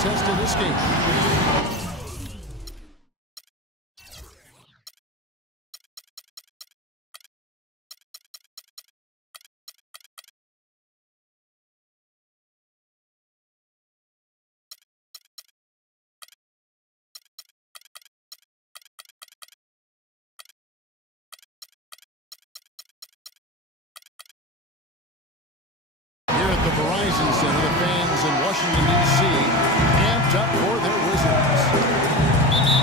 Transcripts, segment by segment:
contest in this game. The Verizon Center, the fans in Washington, D.C. amped up for their Wizards.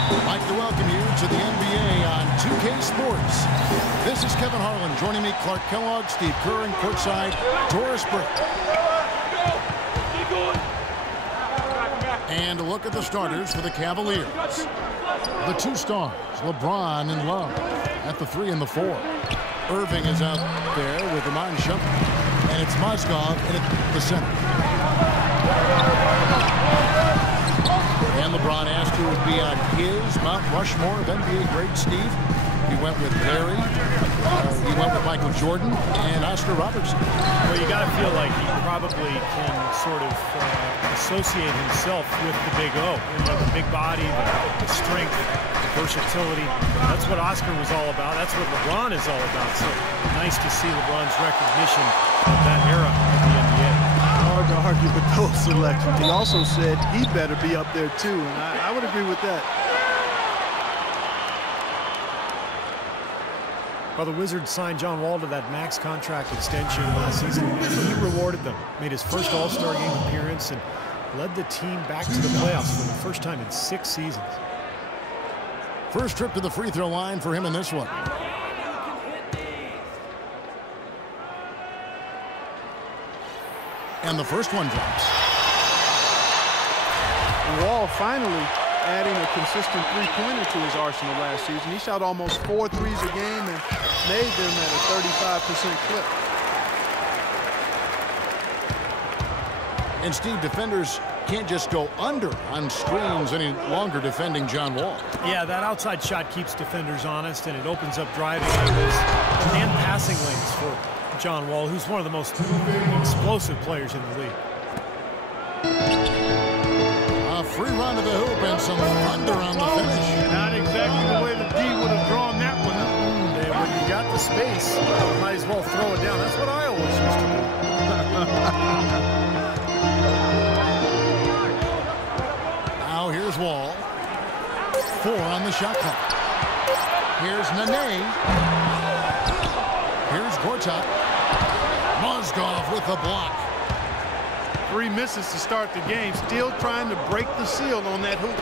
I'd like to welcome you to the NBA on 2K Sports. This is Kevin Harlan. Joining me, Clark Kellogg, Steve Kerr, and courtside, Doris Britt. And a look at the starters for the Cavaliers. The two stars, LeBron and Love, at the 3 and the 4. Irving is out there with Iman Shumpert. And it's Mozgov in the center. And LeBron asked who would be on his Mount Rushmore of NBA greats, Steve. He went with Larry. He went with Michael Jordan and Oscar Robertson. Well, you got to feel like he probably can sort of associate himself with the Big O. You know, the big body, the strength, the versatility. That's what Oscar was all about. That's what LeBron is all about. So nice to see LeBron's recognition of that era of the NBA. Hard to argue with those selections. He also said he better be up there too, and I would agree with that. Well, the Wizards signed John Wall to that max contract extension last season. He rewarded them, made his first All-Star game appearance, and led the team back to the playoffs for the first time in 6 seasons. First trip to the free throw line for him in this one. And the first one drops. Wall finally adding a consistent three-pointer to his arsenal last season. He shot almost 4 threes a game and made them at a 35% clip. And Steve, defenders can't just go under on screens any longer defending John Wall. Yeah, that outside shot keeps defenders honest, and it opens up driving angles and passing lanes for John Wall, who's one of the most explosive players in the league. A free run to the hoop and some thunder on the finish. Not exactly the way the D would have drawn that one up. And when you got the space, you might as well throw it down. That's what I always used to do. Now here's Wall. 4 on the shot clock. Here's Nene. Here's Gortat. Mozgov with the block. 3 misses to start the game, still trying to break the seal on that hoop.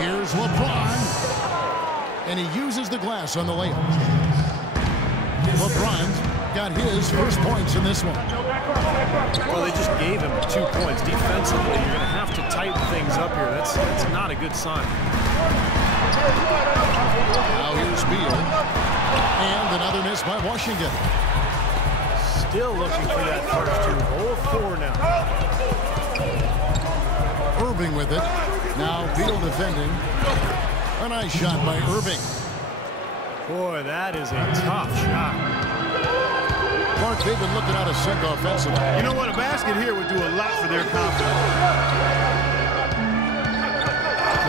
Here's LeBron. And he uses the glass on the layup. LeBron got his first points in this one. Well, they just gave him 2 points. Defensively, you're going to have to tighten things up here. That's not a good sign. Now here's Beal. And another miss by Washington. Still looking for that first 2. 0-4 now. Irving with it. Now Beal defending. A nice shot by Irving. Boy, that is a tough shot. Clark, they've been looking out of sync offensively. You know what? A basket here would do a lot for their confidence.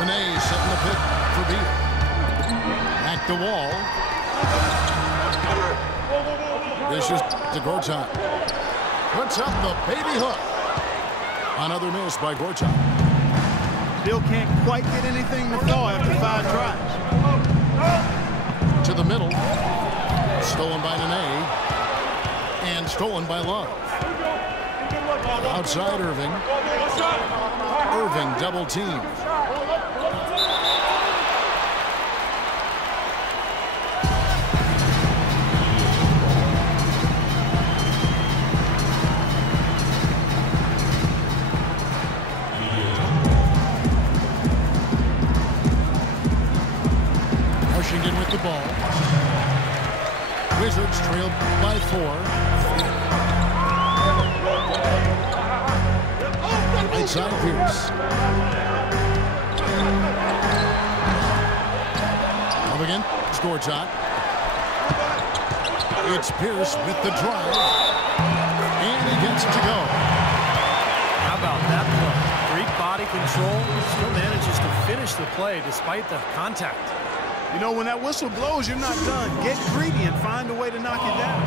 Nene setting the pick for Beal. Back to Wall. This is to Gortat. Puts up the baby hook. Another miss by Gortat. Still can't quite get anything to fall after 5 tries. To the middle. Stolen by Nene. And stolen by Love. Outside Irving. Irving double teamed. Washington with the ball. Wizards trailed by 4. Right side Pierce. Up again, score shot. It's Pierce with the drive. And he gets it to go. How about that play? Great body body control, still manages to finish the play despite the contact. You know, when that whistle blows, you're not done. Get greedy and find a way to knock it down.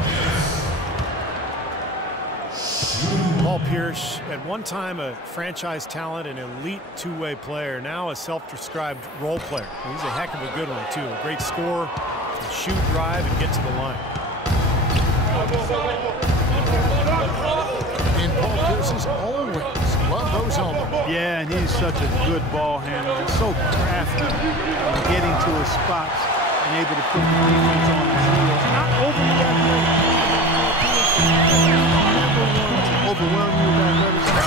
Paul Pierce, at one time a franchise talent, an elite two-way player, now a self-described role player. He's a heck of a good one, too. A great scorer, can shoot, drive, and get to the line. And Paul Pierce has always loved those helmets. Yeah, and he's such a good ball handler. He's so crafty in getting to his spots and able to put the defense on his heels. Not overly athletic. Overwhelm you with athleticism.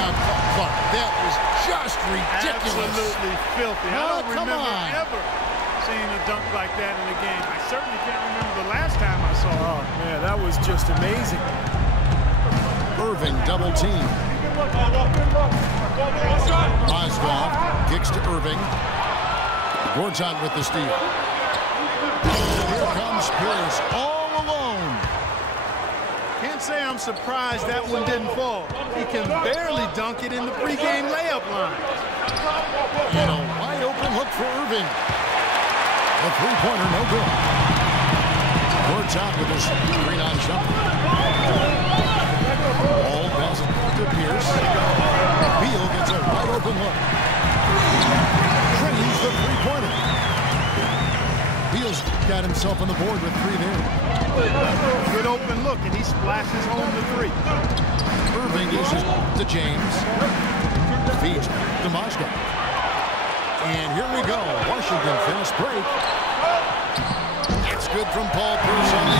Now, Clark, that was just ridiculous. Absolutely filthy. I don't remember on. ever seeing a dunk like that in a game. I certainly can't remember the last time I saw it. Oh, man, that was just amazing. Irving double team. Mozgov kicks to Irving. Gortat with the steal. Here comes Pierce all alone. Can't say I'm surprised that one didn't fall. He can barely dunk it in the pregame layup line. And a wide open look for Irving. The three-pointer no good. Gortat with his screen-on jumper. Ball passes to Pierce. Beal gets a wide open look. Drains the three-pointer. Beal's got himself on the board with three there. Good open look, and he splashes home the three. Irving dishes to James. Feeds to Mozgov. And here we go. Washington fast break. It's good from Paul Pierce on the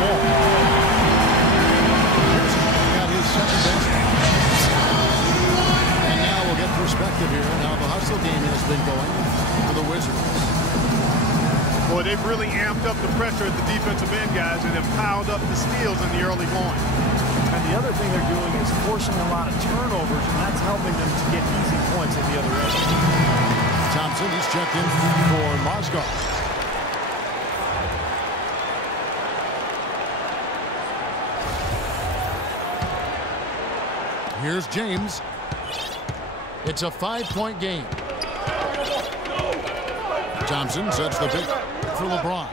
Wall. Pierce got his second best. And now we'll get perspective here on how the hustle game has been going for the Wizards. Boy, they've really amped up the pressure at the defensive end, guys, and have piled up the steals in the early going. And the other thing they're doing is forcing a lot of turnovers, and that's helping them to get easy points at the other end. Thompson, he's checked in for Mozgov. Here's James. It's a 5-point game. Thompson sets the pick for LeBron.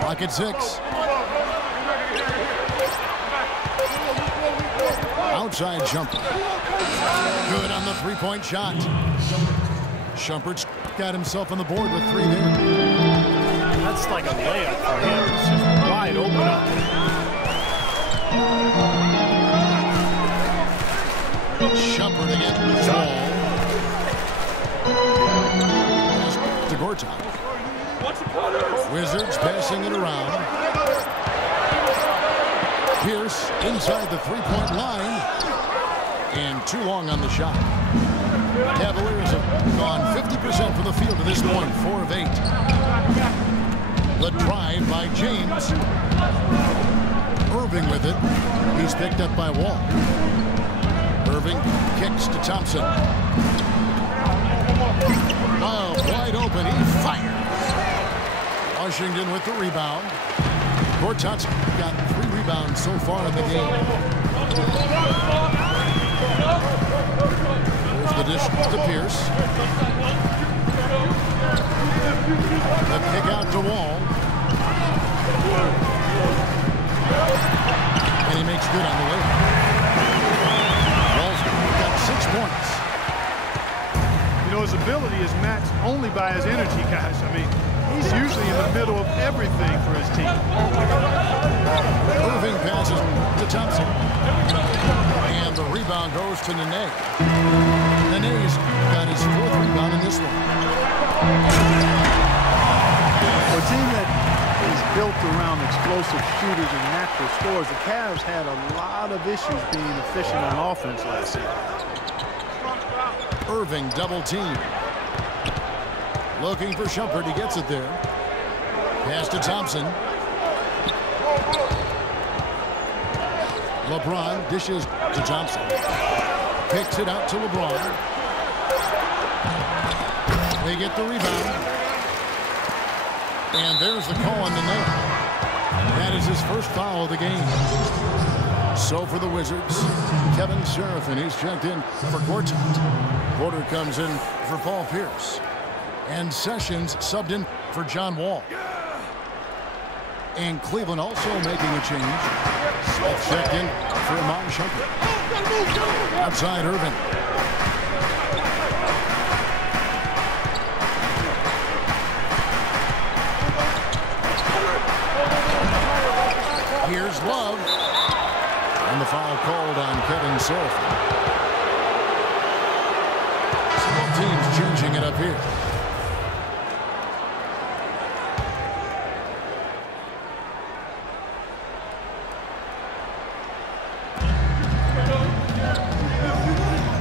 Clock at 6. Outside jumper. Good on the three-point shot. Shumpert's got himself on the board with three there. That's like a layup for him. It's just wide open up. Shumpert again. Ball. Pass to Gortat. Wizards passing it around. Pierce inside the three-point line. And too long on the shot. Cavaliers have gone 50% from the field to this point, 4 of 8. The drive by James. Irving with it. He's picked up by Wall. Irving kicks to Thompson. Oh, wide open. He fires. Washington with the rebound. Gortat's got 3 rebounds so far in the game. There's the dish to Pierce. The kick out to Wall. And he makes good on the way. Wall's got 6 points. You know, his ability is matched only by his energy, guys. I mean, he's usually in the middle of everything for his team. Irving passes to Thompson. And the rebound goes to Nene. Nene's got his 4th rebound in this one. For a team that is built around explosive shooters and natural scorers, the Cavs had a lot of issues being efficient on offense last season. Irving double team. Looking for Shumpert. He gets it there. Pass to Thompson. LeBron dishes to Thompson. Picks it out to LeBron. They get the rebound. And there's the call on the net. That is his first foul of the game. So for the Wizards, Kevin Seraphin, he's checked in for Gortat. Porter comes in for Paul Pierce. And Sessions subbed in for John Wall. And Cleveland also making a change. Smith checked in for Iman Shumpert. Outside Irving. Here's Love. And the foul called on Kevin Seraphin. So both teams changing it up here.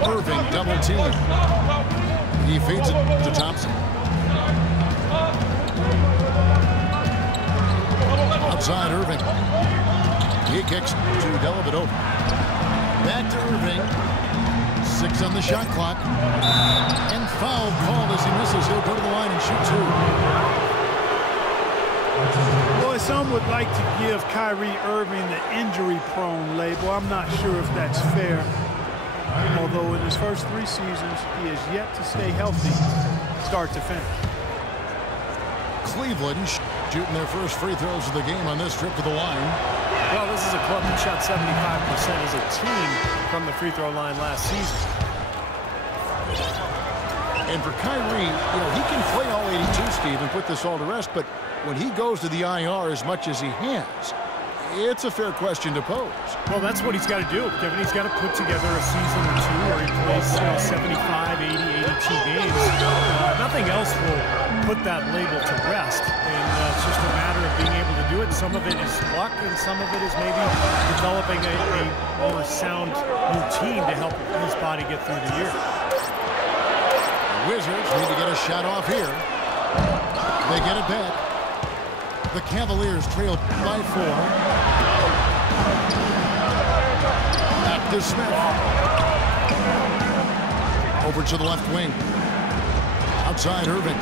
Irving double team. He feeds it to Thompson. Outside Irving. He kicks to Dellavedova. Back to Irving. 6 on the shot clock. And foul called as he misses. He'll go to the line and shoot 2. Boy, some would like to give Kyrie Irving the injury-prone label. I'm not sure if that's fair. Although in his first 3 seasons, he has yet to stay healthy start to finish. Cleveland shooting their first free throws of the game on this trip to the line. Well, this is a club that shot 75% as a team from the free throw line last season. And for Kyrie, he can play all 82, Steve, and put this all to rest, but when he goes to the IR as much as he has, it's a fair question to pose. Well, that's what he's got to do, Kevin. He's got to put together a season or two where he plays 75, 80, 82 games. Nothing else will put that label to rest. And it's just a matter of being able to do it. Some of it is luck, and some of it is maybe developing a more sound routine to help his body get through the year. The Wizards need to get a shot off here. They get it back. The Cavaliers trail by 4. Back to Smith. Over to the left wing. Outside Irving.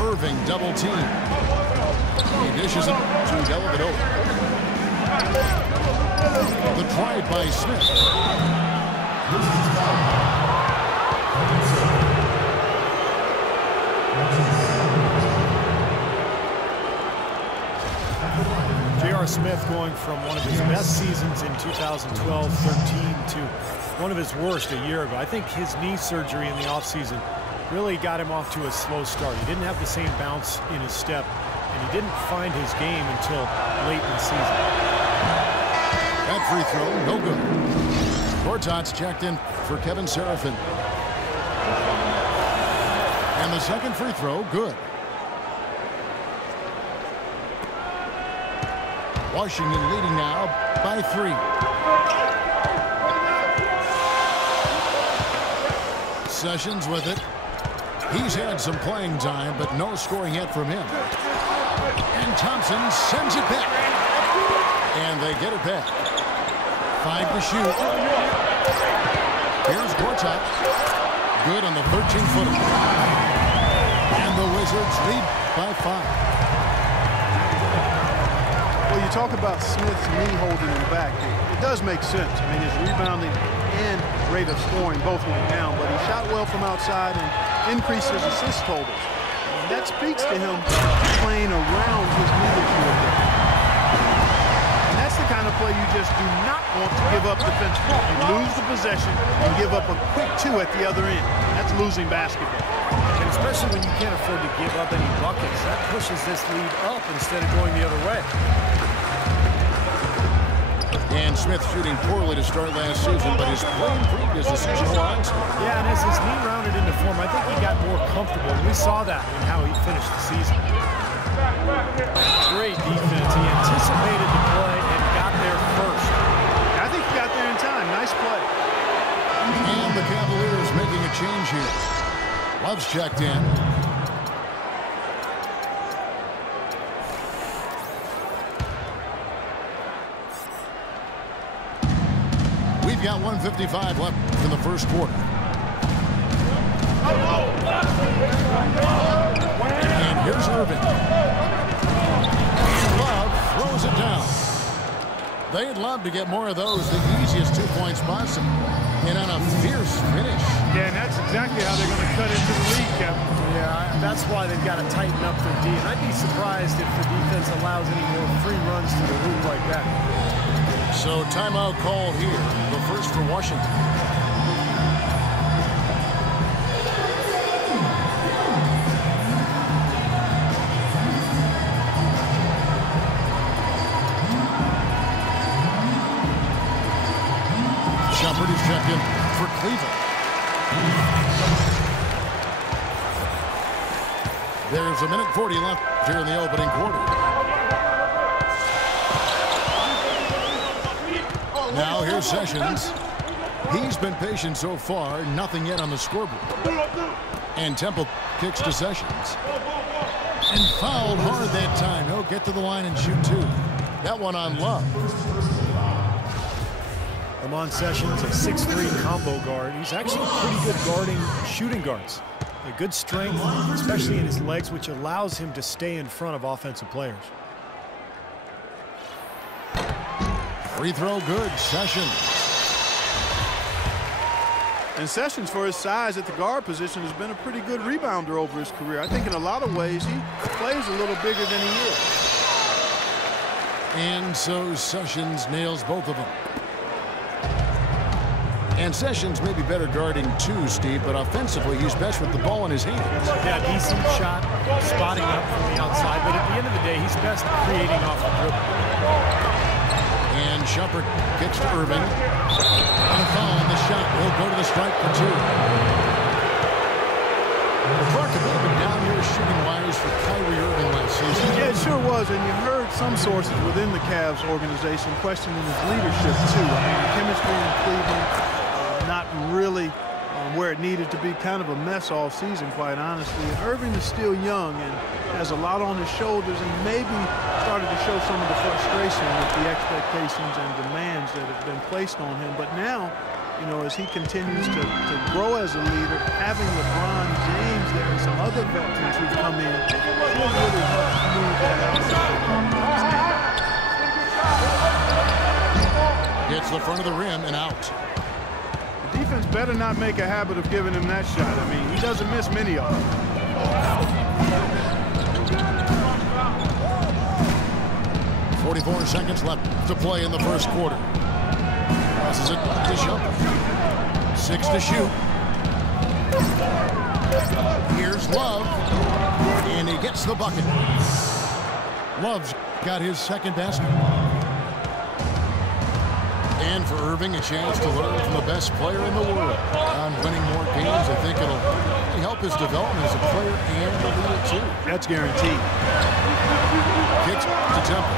Irving double team. He dishes it to Dellavedova. The drive by Smith. J.R. Smith going from one of his best seasons in 2012-13 to one of his worst a year ago. I think his knee surgery in the offseason really got him off to a slow start. He didn't have the same bounce in his step, and he didn't find his game until late in the season. That free throw, no good. Gortat's checked in for Kevin Seraphin. And the second free throw, good. Washington leading now by 3. Sessions with it. He's had some playing time, but no scoring yet from him. And Thompson sends it back. And they get it back. 5 to shoot. Here's Gortat. Good on the 13-footer. And the Wizards lead by 5. Well, you talk about Smith's knee holding him back. It does make sense. I mean, his rebounding and rate of scoring both went down, but he shot well from outside and increased his assist totals. And that speaks to him playing around his knee issue a bit. And that's the kind of play you just do not want to give up defensively. You lose the possession and give up a quick 2 at the other end. That's losing basketball. And especially when you can't afford to give up any buckets, that pushes this lead up instead of going the other way. And Smith shooting poorly to start last season, but his playing previous the season was. Yeah, and as his knee rounded into form, I think he got more comfortable. And we saw that in how he finished the season. Great defense. He anticipated the play and got there first. I think he got there in time. Nice play. And the Cavaliers making a change here. Love's checked in. We've got 1:55 left in the first quarter. And here's Irving. They'd love to get more of those, the easiest 2-point spots, and on a fierce finish. Yeah, and that's exactly how they're going to cut into the lead, Kevin. Yeah, that's why they've got to tighten up their D. And I'd be surprised if the defense allows any more free runs to the hoop like that. So timeout called here, the first for Washington. Shumpert is checked in for Cleveland. There's a minute 40 left here in the opening quarter. Now here's Sessions. He's been patient so far, nothing yet on the scoreboard. And Temple kicks to Sessions. And fouled hard that time. He'll get to the line and shoot two. That one on Love. Lamont Sessions, a 6'3" combo guard. He's actually pretty good guarding shooting guards. A good strength, especially in his legs, which allows him to stay in front of offensive players. Free throw good, Sessions. And Sessions, for his size at the guard position, has been a pretty good rebounder over his career. I think in a lot of ways he plays a little bigger than he is. And so Sessions nails both of them. And Sessions may be better guarding too, Steve, but offensively he's best with the ball in his hands. Yeah, decent shot, spotting up from the outside, but at the end of the day, he's best creating off the dribble. And Shumpert kicks to Irving. And a foul on the shot. He'll go to the strike for two. Clark, a little bit down here shooting-wise for Kyrie Irving last season. Yeah, it sure was, and you heard some sources within the Cavs organization questioning his leadership too. I mean, the chemistry in Cleveland, not really where it needed to be, kind of a mess all season, quite honestly. And Irving is still young and has a lot on his shoulders, and maybe started to show some of the frustration with the expectations and demands that have been placed on him. But now, you know, as he continues to grow as a leader, having LeBron James there and some other veterans who've come in, should really help smooth that out. Hits the front of the rim and out. The defense better not make a habit of giving him that shot. I mean, he doesn't miss many of them. 44 seconds left to play in the first quarter. Passes it to Shumpert. 6 to shoot. Here's Love. And he gets the bucket. Love's got his second basket. And for Irving, a chance to learn from the best player in the world. On winning more games, I think it'll really help his development as a player and a leader too. That's guaranteed. Kicks to Temple.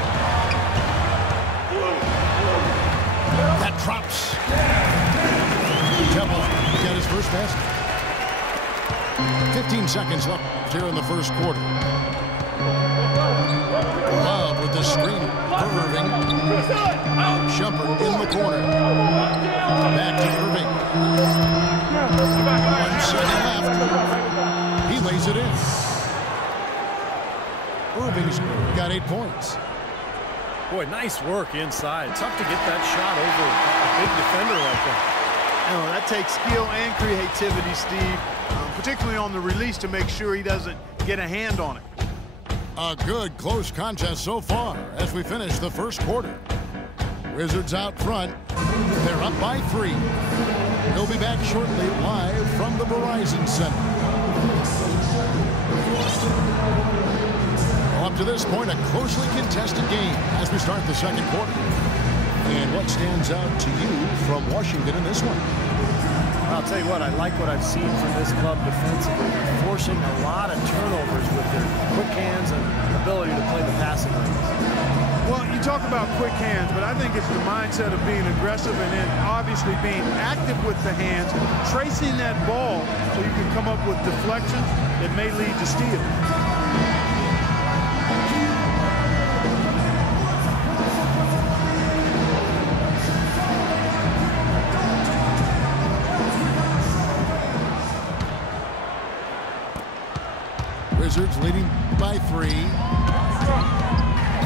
That drops. Temple got his first basket. 15 seconds left here in the first quarter. Love with the screen for Irving. Shumpert in the corner. Back to Irving. 1 second left. He lays it in. Irving's got 8 points. Boy, nice work inside. Tough to get that shot over a big defender like that. You know, that takes skill and creativity, Steve, particularly on the release to make sure he doesn't get a hand on it. A good close contest so far as we finish the first quarter. Wizards out front. They're up by 3. We'll be back shortly live from the Verizon Center. Up to this point, a closely contested game as we start the second quarter. And what stands out to you from Washington in this one? I'll tell you what, I like what I've seen from this club defensively. They're forcing a lot of turnovers with their quick hands and ability to play the passing lanes. Well, you talk about quick hands, but I think it's the mindset of being aggressive and then obviously being active with the hands, tracing that ball so you can come up with deflections that may lead to steals. Wizards leading by 3.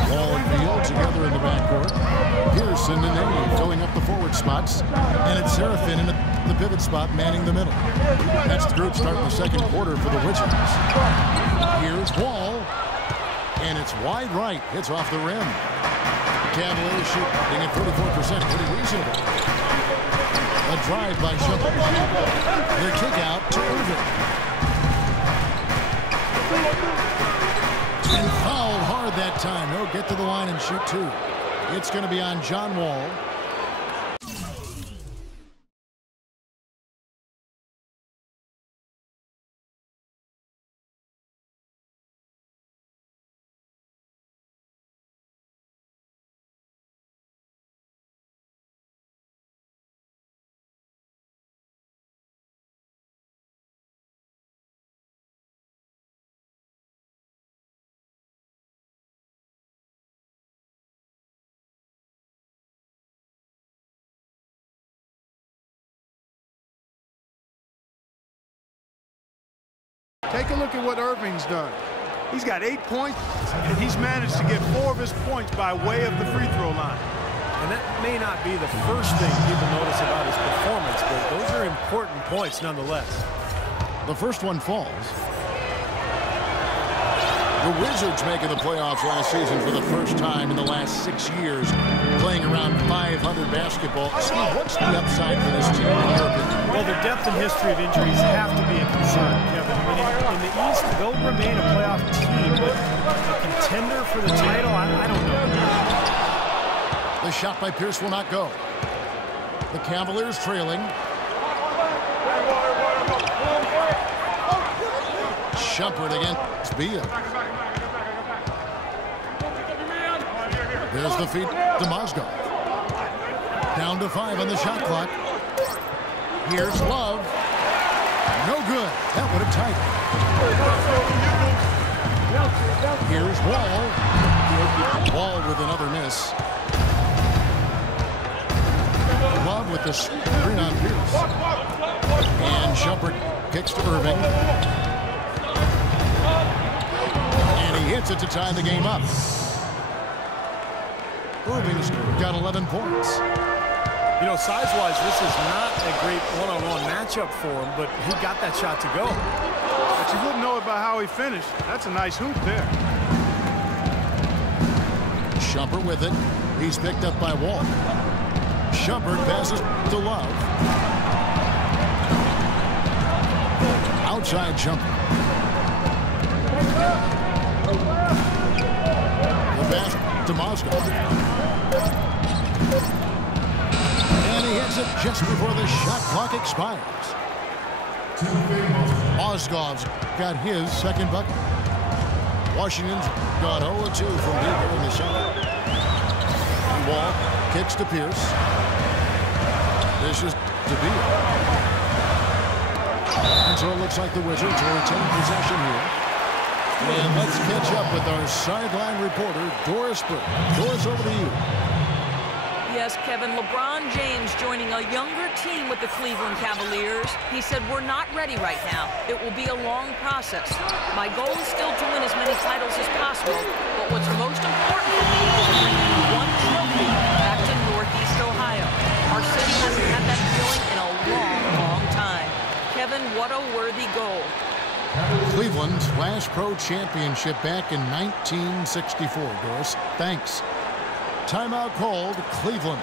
Ball and Beal together in the backcourt. Here's and Nene filling up the forward spots. And it's Serafin in the pivot spot manning the middle. That's the group starting the second quarter for the Wizards. Here's Wall. And it's wide right. Hits off the rim. Cavaliers shooting at 34%. Pretty reasonable. A drive by Shumpert. The kick out to Irving. And fouled hard that time. He'll get to the line and shoot two. It's going to be on John Wall. Take a look at what Irving's done. He's got 8 points, and he's managed to get 4 of his points by way of the free throw line. And that may not be the first thing people notice about his performance, but those are important points nonetheless. The first one falls. The Wizards making the playoffs last season for the first time in the last 6 years, playing around 500 basketball. Steve, what's the upside for this team in your opinion? Well, the depth and history of injuries have to be a concern, Kevin. I mean, in the East, they'll remain a playoff team, but a contender for the title, I don't know. The shot by Pierce will not go. The Cavaliers trailing. Shumpert against Beal. There's the feed to Mozgov. Down to 5 on the shot clock. Here's Love. No good. That would have tied it. Here's Wall. Wall with another miss. Love with the screen on Pierce. And Shumpert kicks to Irving. And he hits it to tie the game up. Irving's got 11 points. You know, size-wise, this is not a great one-on-one matchup for him, but he got that shot to go. But you wouldn't know about how he finished. That's a nice hoop there. Shumpert with it. He's picked up by Wall. Shumpert passes to Love. Outside Shumpert. The pass to Mozgov. And he hits it just before the shot clock expires. Mozgov's got his second bucket. Washington's gone 0-2 from deep in the shot. Wall kicks to Pierce. This is to Beal. And so it looks like the Wizards will retain possession here. And let's catch up with our sideline reporter, Doris Burke. Doris, over to you. Yes, Kevin, LeBron James joining a younger team with the Cleveland Cavaliers. He said, we're not ready right now. It will be a long process. My goal is still to win as many titles as possible, but what's most important for me is bringing one trophy back to Northeast Ohio. Our city hasn't had that feeling in a long, long time. Kevin, what a worthy goal. Cleveland's last pro championship back in 1964, Doris. Thanks. Timeout called, Cleveland.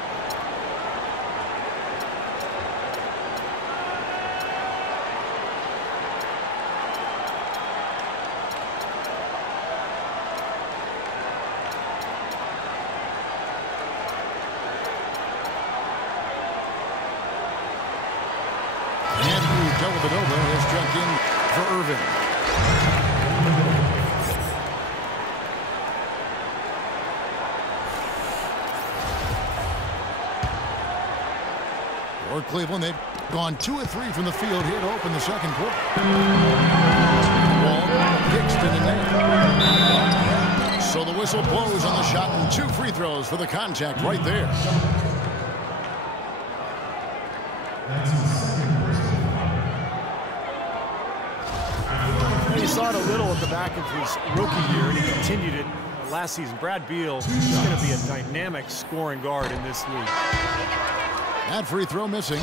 Andrew Dellavedova has jumped in for Irving. For Cleveland, they've gone 2 of 3 from the field here to open the second quarter. Wall kicks to the net. So the whistle blows on the shot and 2 free throws for the contact right there. He saw it a little at the back of his rookie year, and he continued it last season. Brad Beal is going to be a dynamic scoring guard in this league. That free throw missing.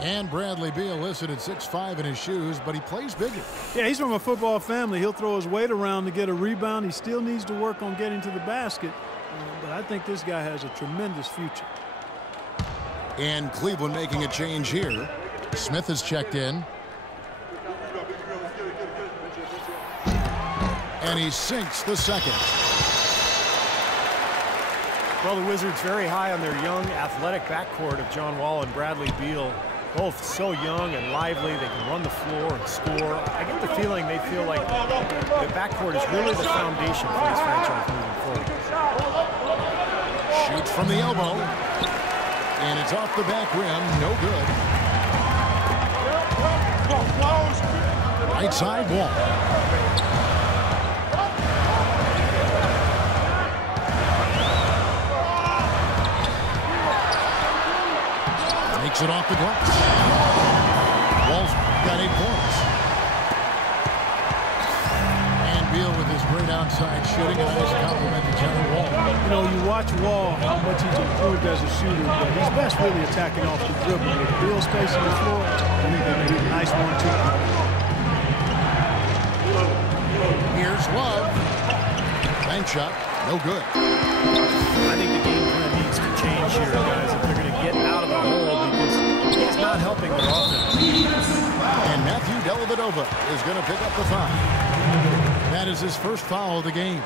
And Bradley Beal listed at 6'5" in his shoes, but he plays bigger. Yeah, he's from a football family. He'll throw his weight around to get a rebound. He still needs to work on getting to the basket, but I think this guy has a tremendous future. And Cleveland making a change here. Smith has checked in. And he sinks the second. Well, the Wizards very high on their young, athletic backcourt of John Wall and Bradley Beal. Both so young and lively. They can run the floor and score. I get the feeling they feel like the backcourt is really the foundation for this franchise moving forward. Shoots from the elbow. And it's off the back rim. No good. Right side Wall. Makes it off the glass. Wall's got 8 points. And Beal with his great outside shooting. A nice compliment to John Wall. You know, you watch Wall, how much he's improved as a shooter, but he's best really attacking off the dribble. With Beal spacing the floor, I think that may be a nice 1-2. Here's Love. Bank shot. No good. I think the game plan needs to change here, guys, if they're going to get out of the hole, because it's not helping their offense. And Matthew Dellavedova is going to pick up the foul. That is his first foul of the game.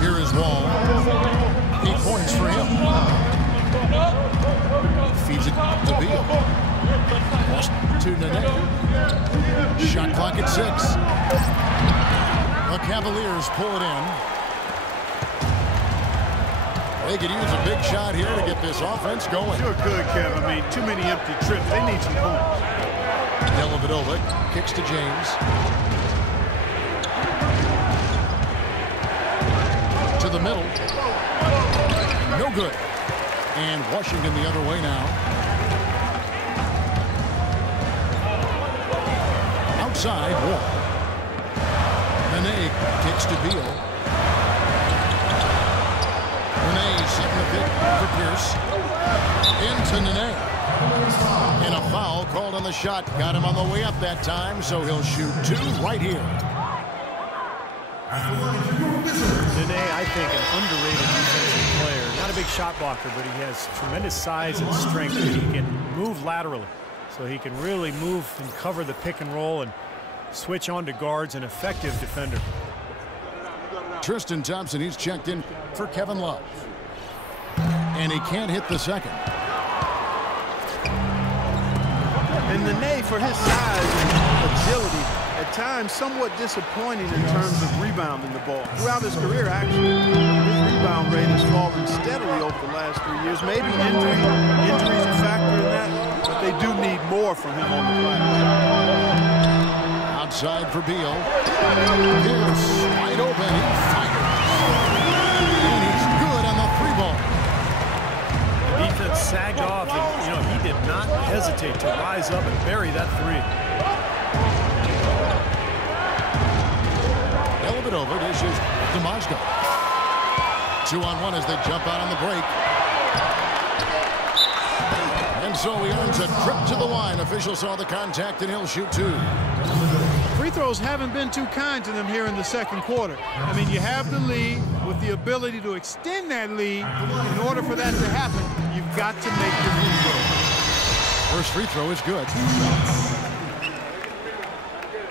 Here is Wall. 8 points for him. Feeds it to Beal. Lost to Nene. Shot clock at 6. The Cavaliers pull it in. They could use a big shot here to get this offense going. Sure could, Kevin. I mean, too many empty trips. They need some points. Dellavedova kicks to James. To the middle. No good. And Washington the other way now. Outside, Wall. Nene kicks to Beal. Nene setting the pick for Pierce. Into Nene. And a foul called on the shot. Got him on the way up that time, so he'll shoot 2 right here. Nene, I think, an underrated defensive player. Not a big shot blocker, but he has tremendous size and strength, and he can move laterally. So he can really move and cover the pick and roll and switch on to guards, an effective defender. Tristan Thompson, he's checked in for Kevin Love. And he can't hit the second. And Nene, for his size and agility, at times somewhat disappointing in terms of rebounding the ball. Throughout his career, actually, his rebound rate has fallen steadily over the last 3 years. Maybe injuries a factor in that, but they do need more from him on the glass. Outside for Beal. Pierce wide open. He fires. And he's good on the 3-ball. The defense sagged off, and he did not hesitate to rise up and bury that 3. Dellavedova dishes to Mozgov. 2-on-1 as they jump out on the break. And so he earns a trip to the line. Officials saw the contact, and he'll shoot 2. Free throws haven't been too kind to them here in the second quarter. I mean, you have the lead with the ability to extend that lead. In order for that to happen, you've got to make your free throw. First free throw is good.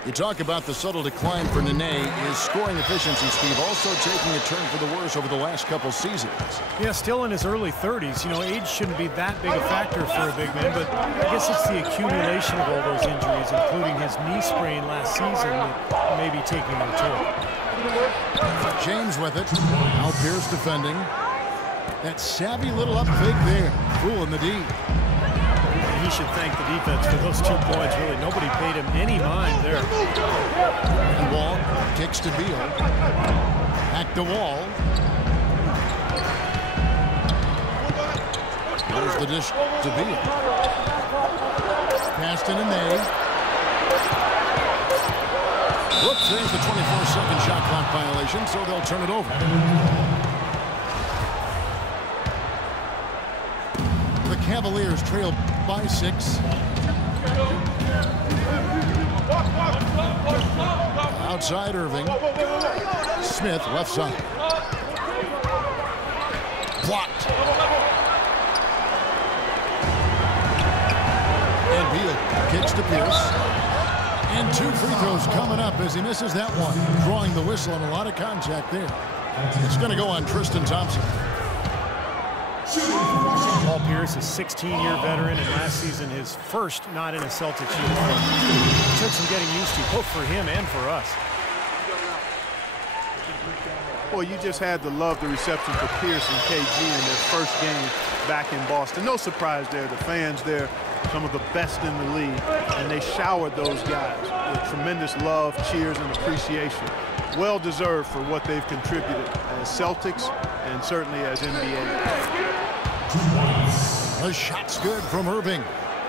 You talk about the subtle decline for Nene. His scoring efficiency, Steve, also taking a turn for the worse over the last couple seasons. Yeah, still in his early 30s. Age shouldn't be that big a factor for a big man, but I guess it's the accumulation of all those injuries, including his knee sprain last season, that may be taking their toll. James with it. Now Pierce defending. That savvy little up fake there. Fooling the D. He should thank the defense for those 2 points. Really, nobody paid him any mind there. And Wall kicks to Beal. Back to Wall. There's the dish to Beal. Pass to Nene. Whoops, there's the 24-second shot clock violation, so they'll turn it over. The Cavaliers trail by 6. Outside Irving. Smith left side. Blocked. And Beal kicks to Pierce. And 2 free throws coming up as he misses that one. Drawing the whistle and a lot of contact there. It's going to go on Tristan Thompson. Paul Pierce, a 16-year veteran, and last season his first not in a Celtics uniform. It took some getting used to, both for him and for us. Well, you just had to love the reception for Pierce and KG in their first game back in Boston. No surprise there. The fans there, some of the best in the league, and they showered those guys with tremendous love, cheers, and appreciation. Well deserved for what they've contributed as Celtics and certainly as NBA. The shot's good from Irving.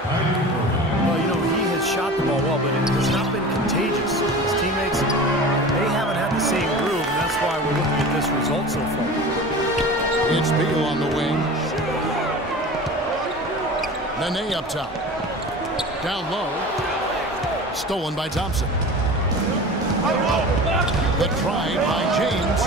Well, you know, he has shot the ball well, but it has not been contagious. His teammates, they haven't had the same groove, and that's why we're looking at this result so far. It's Beal on the wing. Nene up top. Down low. Stolen by Thompson. The try by James.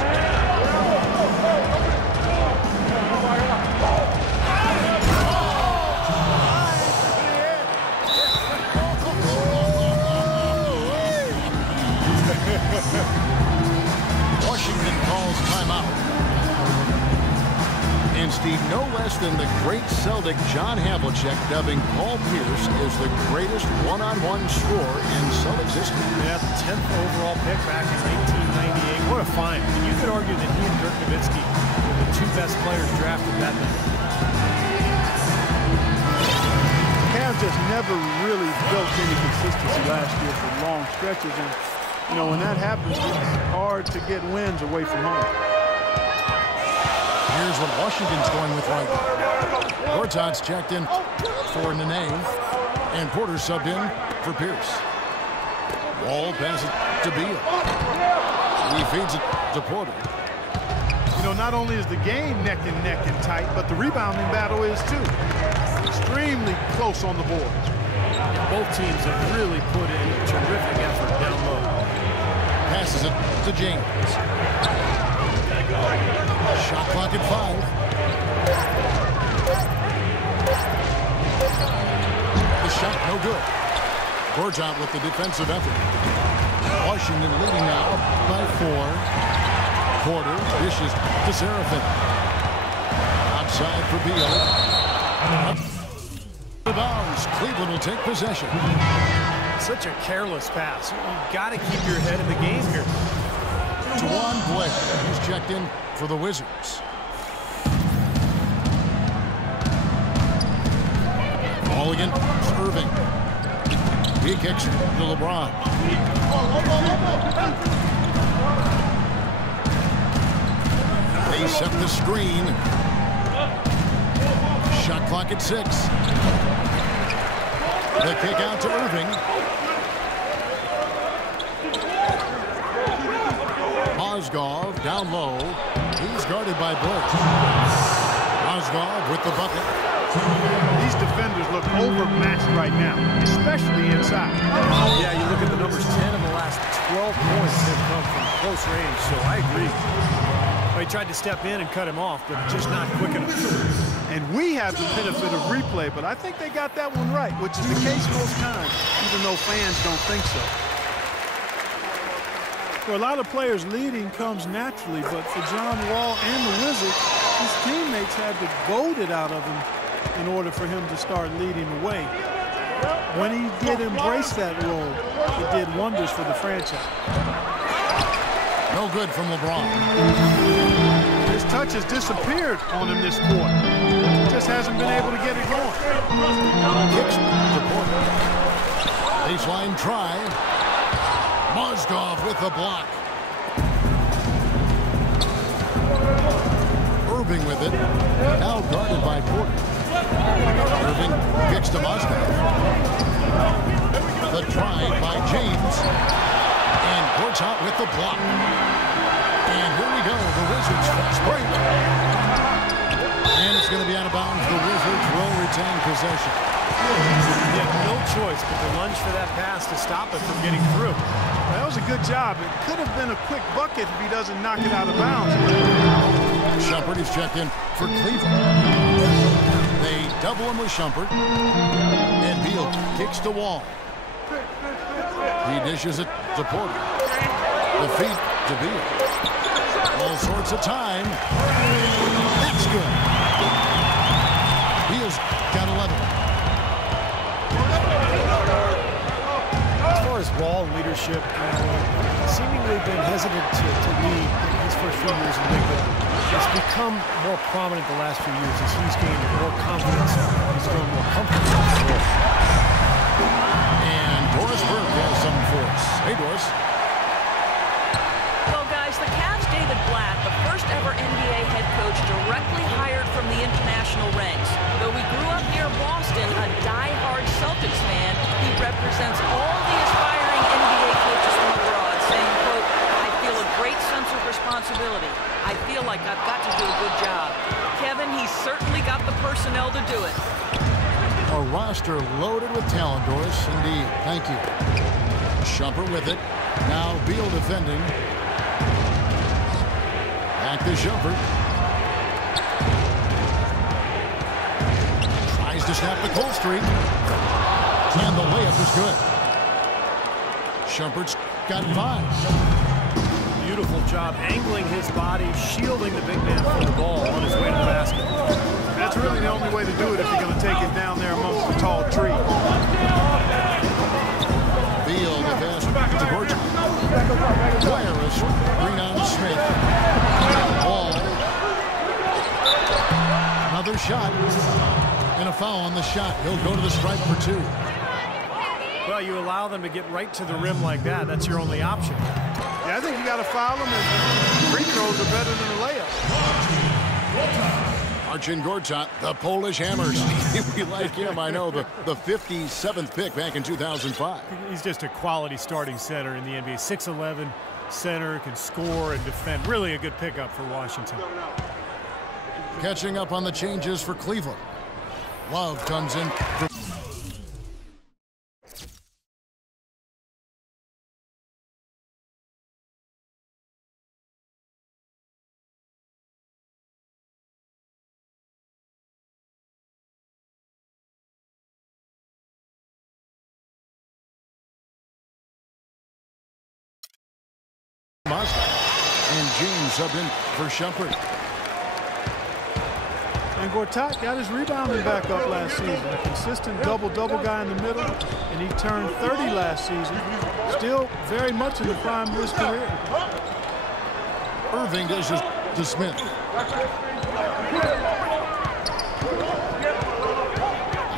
Washington calls timeout. And Steve, no less than the great Celtic John Havlicek dubbing Paul Pierce as the greatest one-on-one scorer in Celtics history. Yeah, the 10th overall pick back in 1998. What a find. I mean, you could argue that he and Dirk Nowitzki were the 2 best players drafted that night. Cavs just never really built any consistency last year for long stretches, and you know, when that happens, it's hard to get wins away from home. Here's what Washington's going with right now. Gortat's checked in for Nene, and Porter subbed in for Pierce. Wall passes to Beal. He feeds it to Porter. You know, not only is the game neck and neck and tight, but the rebounding battle is too. Extremely close on the board. Both teams have really put in a terrific effort down low. Passes it to James. Shot clock at 5. The shot no good. Gortat with the defensive effort. Washington leading now by 4. Porter dishes to Seraphin. Outside for Beal. The bounds. Cleveland will take possession. Such a careless pass. You've got to keep your head in the game here. Juwan Blair. He's checked in for the Wizards. Ball again. Irving. He kicks to LeBron. They set the screen. Shot clock at 6. The kick out to Irving. Mozgov down low. He's guarded by Blake. Mozgov with the bucket. These defenders look overmatched right now, especially inside. Yeah, you look at the numbers. 10 of the last 12 points have come from close range, so I agree. He tried to step in and cut him off, but just not quick enough. And we have the benefit of replay, but I think they got that one right, which is the case most times, even though fans don't think so. For a lot of players, leading comes naturally, but for John Wall and the Wizards, his teammates had to goad it out of him in order for him to start leading the way. When he did embrace that role, it did wonders for the franchise. No good from LeBron. His touch has disappeared on him this quarter. Just hasn't been able to get it going. Kicks to Porter. Baseline try. Mozgov with the block. Irving with it. Now guarded by Porter. Irving kicks to Mozgov. The try by James. And Gortat with the block. And here we go. The Wizards fast break. And it's going to be out of bounds. The Wizards will retain possession. He had no choice but to lunge for that pass to stop it from getting through. That was a good job. It could have been a quick bucket if he doesn't knock it out of bounds. Shumpert is checked in for Cleveland. They double him with Shumpert. And Beal kicks the wall. He dishes it to Porter. The feet to Beal. All sorts of time. That's good. Beal's got 11. As far as ball leadership, seemingly been hesitant to lead in his first few years in the league. It's become more prominent the last few years as he's gained more confidence. He's grown more comfortable in the role. And Doris Burke has something for us. Hey, Doris. Well, guys, the Cavs' David Blatt, the first ever NBA head coach directly hired from the international ranks. Though he grew up near Boston, a die-hard Celtics fan, he represents all the aspiring NBA coaches from abroad, saying, quote, I feel a great sense of responsibility. I feel like I've got to do a good job. Kevin, he's certainly got the personnel to do it. A roster loaded with talent, Doris. Indeed. Thank you. Shumpert with it. Now Beal defending. Back to Shumpert. Tries to snap the cold streak. And the layup is good. Shumpert's got 5. Beautiful job angling his body, shielding the big man from the ball on his way to the basket. That's really the only way to do it if you're going to take it down there amongst the tall trees. Beal the pass to Gortat. Players bring on Smith. Ball. Another shot. And a foul on the shot. He'll go to the stripe for 2. Well, you allow them to get right to the rim like that. That's your only option. Yeah, I think you got to foul them, and free throws are better than a layup. Marcin Gortat, the Polish Hammers. We like him, I know, the 57th pick back in 2005. He's just a quality starting center in the NBA. 6'11", center, can score and defend. Really a good pickup for Washington. Catching up on the changes for Cleveland. Love comes in. And James subbed in for Shumpert. And Gortat got his rebounding back up last season. A consistent double-double guy in the middle, and he turned 30 last season. Still very much in the prime of his career. Irving dishes to Smith.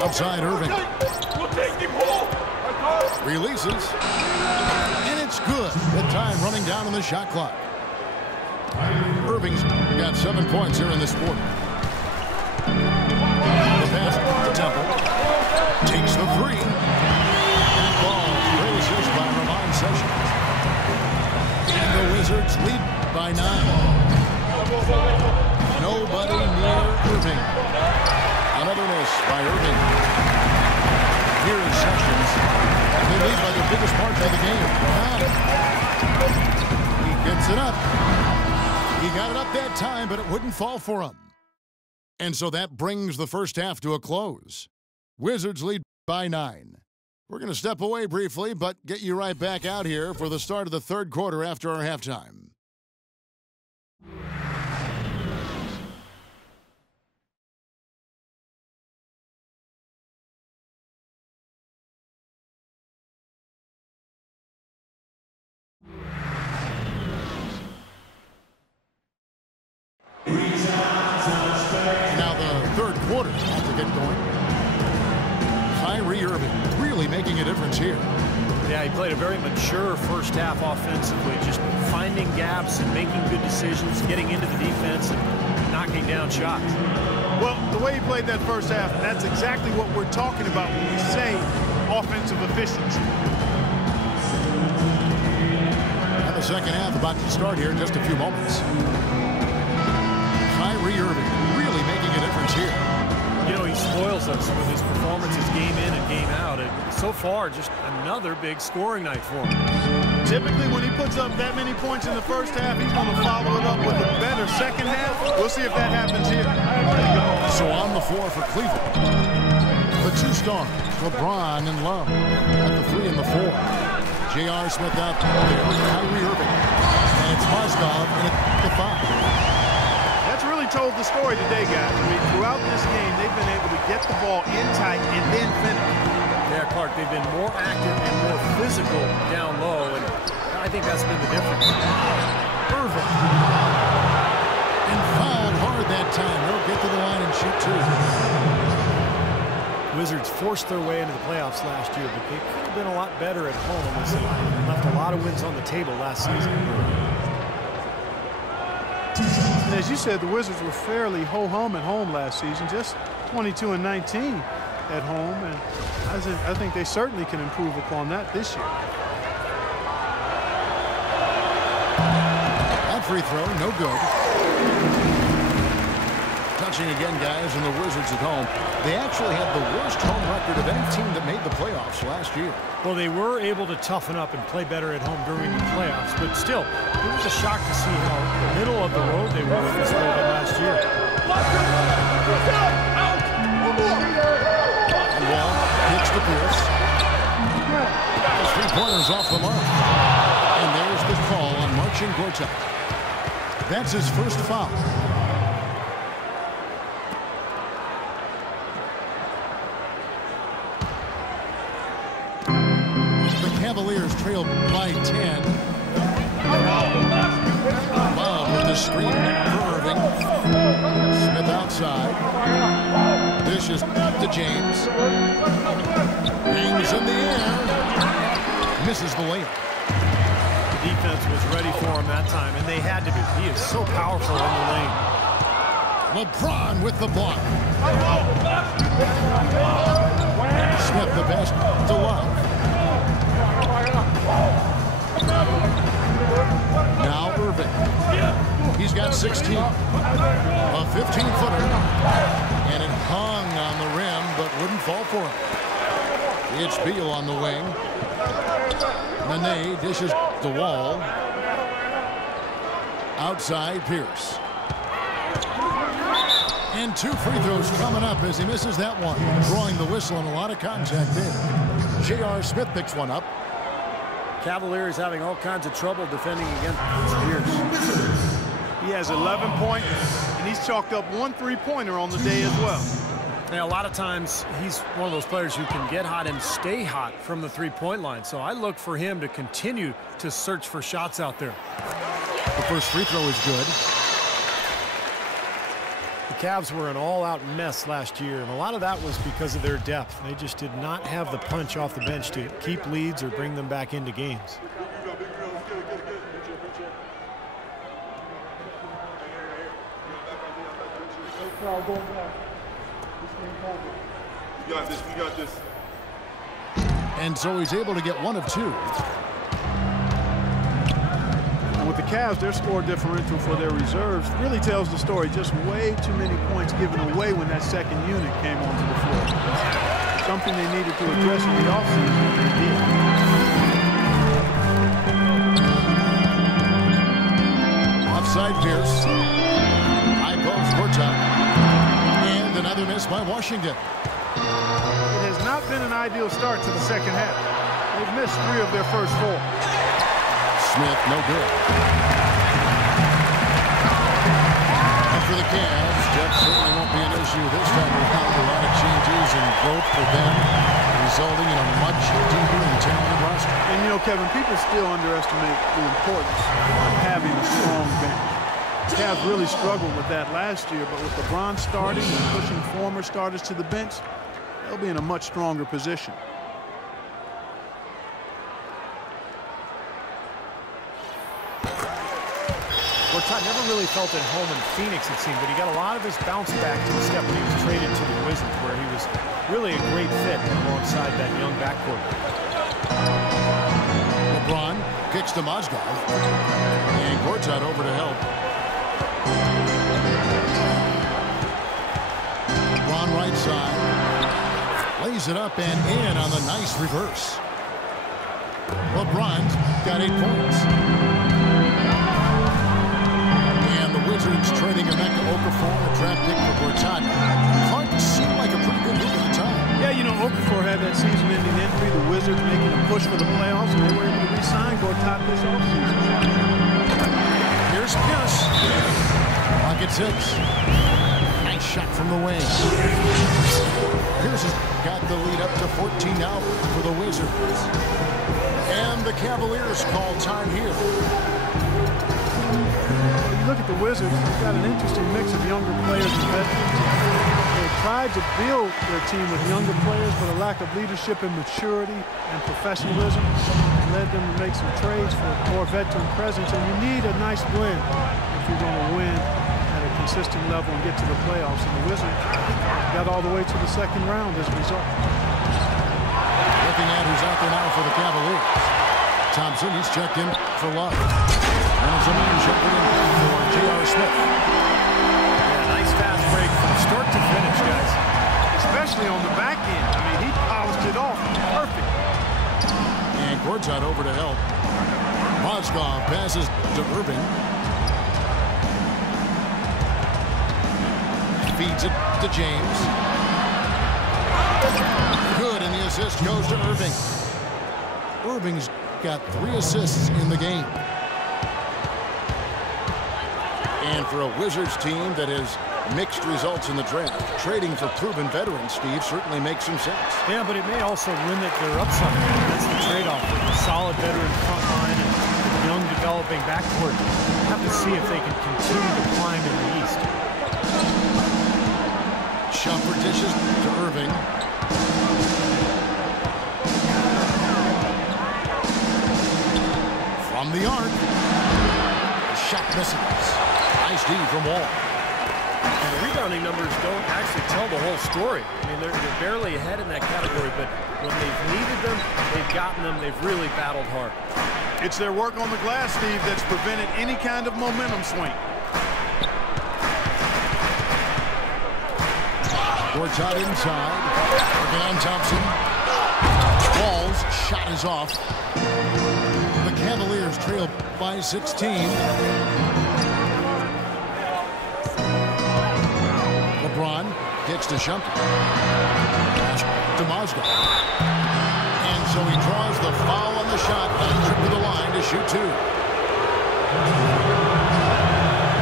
Outside Irving. Releases. And it's good. The time running down on the shot clock. Irving's got 7 points here in this quarter. The pass to Temple. Takes the 3. Ball races by Ramon Sessions. And the Wizards lead by 9. Nobody near Irving. Another miss by Irving. Here's Sessions. They lead by the biggest margin of the game. 9. He gets it up. He got it up that time, but it wouldn't fall for him. And so that brings the first half to a close. Wizards lead by 9. We're going to step away briefly, but get you right back out here for the start of the third quarter after our halftime. Now the third quarter has to get going. Kyrie Irving really making a difference here. Yeah, he played a very mature first half offensively, just finding gaps and making good decisions, getting into the defense and knocking down shots. Well, the way he played that first half, that's exactly what we're talking about when we say offensive efficiency. The second half about to start here in just a few moments. Kyrie Irving really making a difference here. You know, he spoils us with his performances game in and game out. And so far, just another big scoring night for him. Typically, when he puts up that many points in the first half, he's going to follow it up with a better second half. We'll see if that happens here. So on the floor for Cleveland, the two stars, LeBron and Love, at the 3 and the 4. J.R. Smith out there with Kyrie Irving. And it's Mozgov in at the 5. That's really told the story today, guys. I mean, throughout this game, they've been able to get the ball in tight and then finish. Yeah, Clark, they've been more active and more physical down low, and I think that's been the difference. Irving. And fouled hard that time. They'll get to the line and shoot two. Wizards forced their way into the playoffs last year, but they could have been a lot better at home as they left a lot of wins on the table last season. And as you said, the Wizards were fairly ho-hum at home last season, just 22-19 at home, and I think they certainly can improve upon that this year. That free throw, no good. Touching again, guys, and the Wizards at home. They actually had the worst home record of any team that made the playoffs last year. Well, they were able to toughen up and play better at home during the playoffs, but still, it was a shock to see how middle of the road they were in this building last year. Wall kicks to Pierce. The three-pointers off the mark. And there's the call on Marcin Gortat. That's his first foul. The Cavaliers trail by 10. Bob with the screen for Irving. Smith outside. Dishes to James. Hangs in the air. Misses the layup. The defense was ready for him that time, and they had to be. He is so powerful in the lane. LeBron with the block. Smith the best to Love. Now Irving. He's got 16. A 15-footer. And it hung on the rim, but wouldn't fall for him. It's Beal on the wing. Nene dishes the Wall. Outside Pierce. And two free throws coming up as he misses that one. Drawing the whistle and a lot of contact there. J.R. Smith picks one up. Cavaliers having all kinds of trouble defending against Pierce. He has 11 points, and he's chalked up one three-pointer on the day as well. Now, a lot of times, he's one of those players who can get hot and stay hot from the three-point line. So I look for him to continue to search for shots out there. The first free throw is good. The Cavs were an all-out mess last year, and a lot of that was because of their depth. They just did not have the punch off the bench to keep leads or bring them back into games. You got this, you got this. And so he's able to get one of two. And with the Cavs, their score differential for their reserves really tells the story. Just way too many points given away when that second unit came onto the floor. Something they needed to address in the offseason. They did. Offside Pierce. High post Gortat. And another miss by Washington. It has not been an ideal start to the second half. They've missed 3 of their first 4. Smith, no good. And for the Cavs, depth certainly won't be an issue this time around. A lot of changes and growth for them, resulting in a much deeper and talented roster. And you know, Kevin, people still underestimate the importance of having a strong bench. The Cavs really struggled with that last year, but with LeBron starting and pushing former starters to the bench, they'll be in a much stronger position. Gortat never really felt at home in Phoenix, it seemed, but he got a lot of his bounce back to the step when he was traded to the Wizards, where he was really a great fit alongside that young backcourt. LeBron Kicks to Mozgov. And Gortat over to help. LeBron right side. Lays it up and in on the nice reverse. LeBron's got 8 points. And the Wizards trading Emeka Okafor, a draft pick for Gortat. Clark seemed like a pretty good move at the time. Yeah, you know, Okafor had that season-ending injury. The Wizards making a push for the playoffs, and they were able to re-sign Gortat this offseason. Here's Pierce. Pocket 6. Nice shot from the wing. Pierce has got the lead up to 14 now for the Wizards. And the Cavaliers call time here. When you look at the Wizards, they've got an interesting mix of younger players and veterans. They tried to build their team with younger players, but a lack of leadership and maturity and professionalism led them to make some trades for more veteran presence. And you need a nice blend if you're going to win at a consistent level and get to the playoffs. And the Wizards got all the way to the second round as a result. Looking at who's out there now for the Cavaliers. Thompson, he's checked in for Love. And it's a man checked in for J.R. Smith. Yeah, nice fast break from start to finish, guys. Especially on the back end. I mean, he polished it off. Perfect. And Gortat over to help. Mozgov passes to Irving. Feeds it to James. Good, and the assist goes to Irving. Irving's got 3 assists in the game. And for a Wizards team that has mixed results in the draft, trading for proven veterans, Steve, certainly makes some sense. Yeah, but it may also limit their upside. That's the trade-off with a solid veteran front line and young developing backcourt. We'll have to see if they can continue to climb in the East. Shumpert dishes to Irving. From the arc. The shot misses. Nice D from Wall. And the rebounding numbers don't actually tell the whole story. I mean, they're barely ahead in that category, but when they've needed them, they've gotten them. They've really battled hard. It's their work on the glass, Steve, that's prevented any kind of momentum swing. Gortat inside. Working on Thompson. Wall's shot is off. The Cavaliers trail by 16. LeBron kicks to Shumpert. Pass to Mozgov. And so he draws the foul on the shot and trip to the line to shoot 2.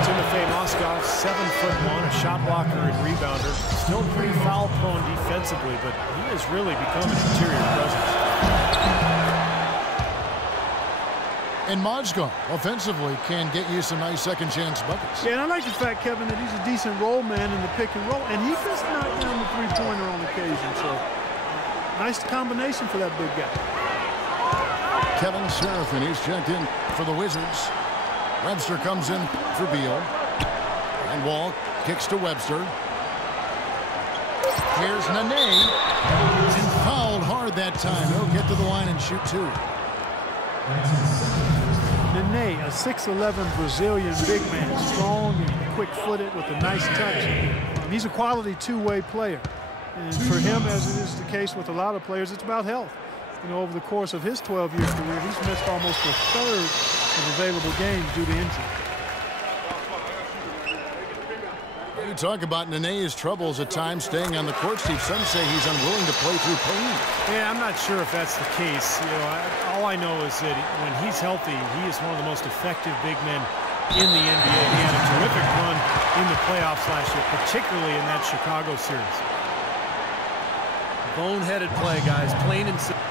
Timofey Mozgov, 7'1", a shot blocker and rebounder. Still pretty foul-prone defensively, but he has really become an interior presence. And Mozgov, offensively, can get you some nice second-chance buckets. Yeah, and I like the fact, Kevin, that he's a decent roll man in the pick and roll, and he does knock down the three-pointer on occasion. So, nice combination for that big guy. Kevin Serafin, he's checked in for the Wizards. Webster comes in for Beal. And Wall kicks to Webster. Here's Nene. And fouled hard that time. He'll get to the line and shoot 2. Nene, a 6'11" Brazilian big man, strong and quick-footed with a nice touch. He's a quality two-way player. And for him, as it is the case with a lot of players, it's about health. You know, over the course of his 12-year career, he's missed almost a third of available games due to injury. You talk about Nene's troubles at times staying on the court, Steve. Some say he's unwilling to play through pain. Yeah, I'm not sure if that's the case. You know, all I know is that when he's healthy, he is one of the most effective big men in the NBA. He had a terrific run in the playoffs last year, particularly in that Chicago series. Bone-headed play, guys. Plain and simple.